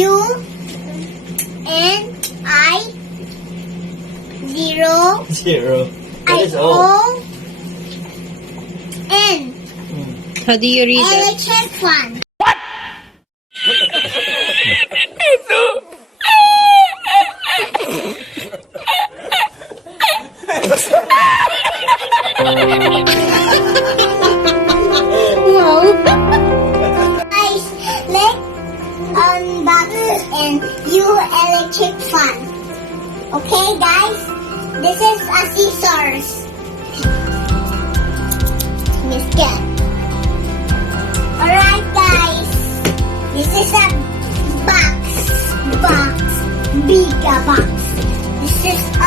U N I 0 Zero. That I is O. O N How do you read it? electric fan. Wow. Guys, let's unbox and use electric fan. Okay, guys, this is a scissors. Biscuit. Alright, guys, this is a box, big box. This is a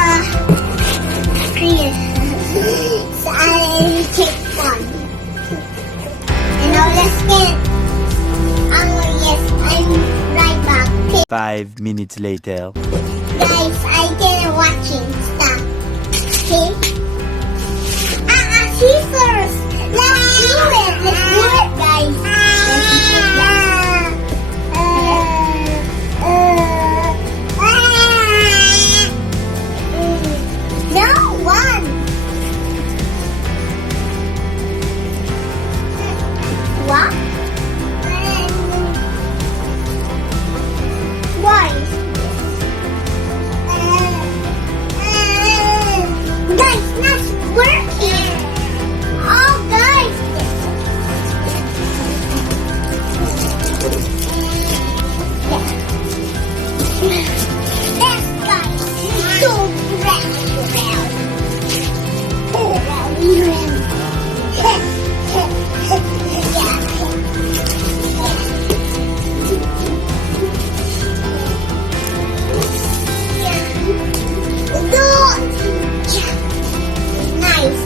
screen. So I take one. And now let's get. Yes, I'm right back. Okay. 5 minutes later. Guys, I can watching stuff. Okay? Scissors! Let's do it! Let's do it, guys! No, one! What? Why? Guys, not working. Oh, guys. Yes, guys. So nice.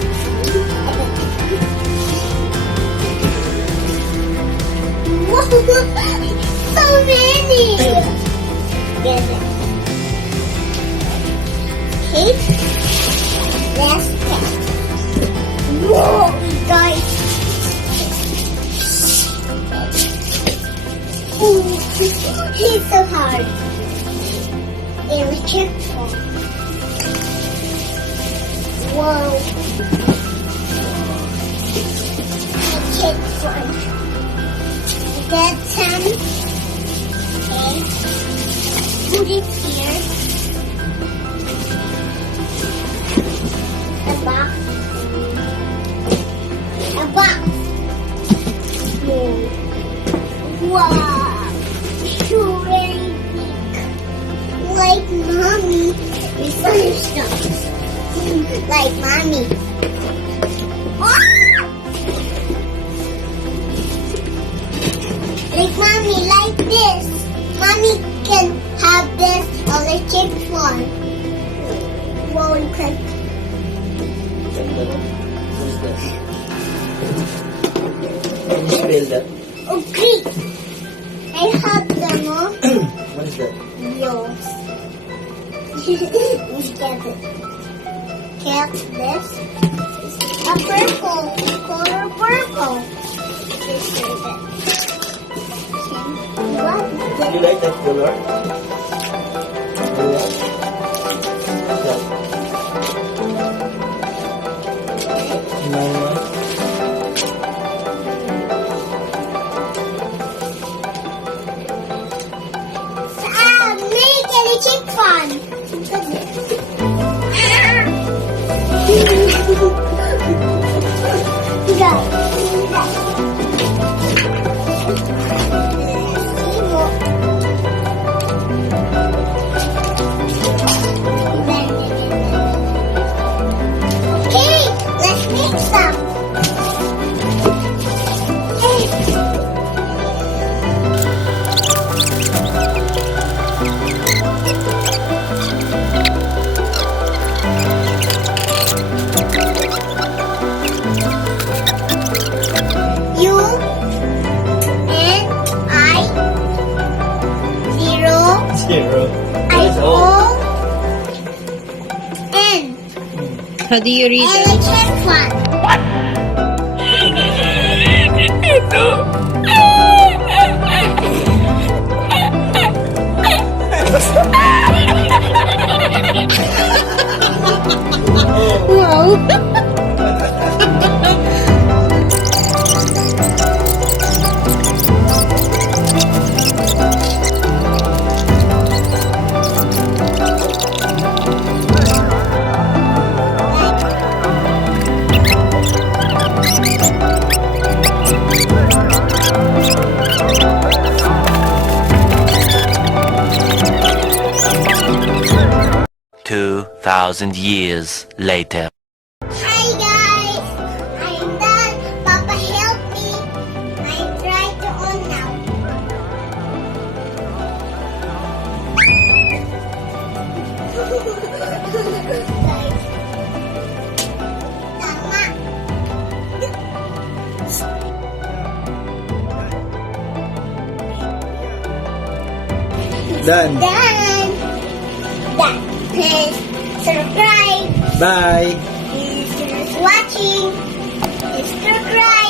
Whoa, so many. Get it. Okay. Let's get. Whoa, guys. It's so hard. Electric fan. Whoa. Electric fan. Get some. Okay. Put it here. A box. A box. Whoa. Wow. So very big. Like mommy. With other stuff. Like mommy. Ah! Like mommy, like this. Mommy can have this electric fan. Whoa, you can. Can you spell that? Okay. I have the no. What is that? Yours. Let's get it. Get this. A purple. Color purple. This is it. What? You like that color? Yeah. No. Make electric fan. Okay, let's make some. U N I 0 Zero. That I is O. O N How do you read it? electric fan. 2,000 years later. Hi guys! I'm done. Papa help me. I try to on now. Guys. Tama. Done. Done. Done. Please subscribe. Bye. Please watching. Please subscribe.